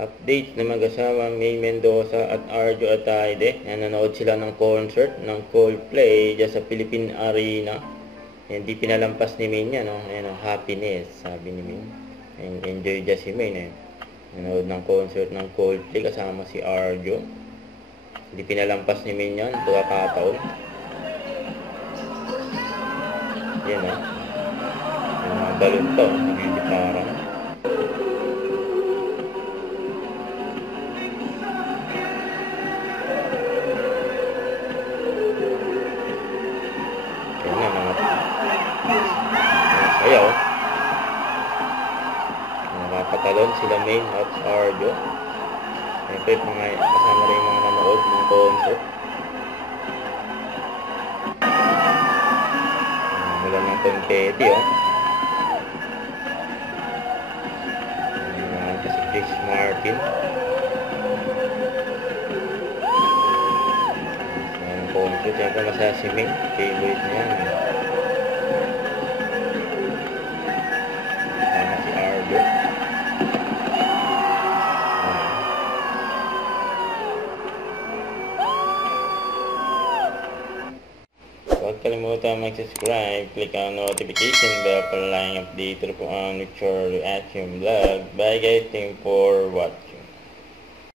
Update na mag-asawang May Mendoza at Arjo Ataide. Nanonood sila ng concert ng Coldplay dyan sa Philippine Arena. Hindi pinalampas ni Min yan, no? Ayan, happiness, sabi ni Min. Enjoy dyan si Min, eh. Nanonood ng concert ng Coldplay kasama si Arjo. Hindi pinalampas ni Min yan, pagkakataon. Yan, ha. Yung mga balon to, nagigitaran. Ayaw. Nakapatalon sila Main at Arjo. Siyempre, kasama rin yung mga nanood ng concert. Mula ng confetti, oh. Si Chris Martin. Ang concert, siyempre masaya si Main. Favorite niya yan, eh. Huwag kalimutan mag-subscribe, click ang notification bell para lang update po ang future reaction vlog. Bye guys, thank you for watching.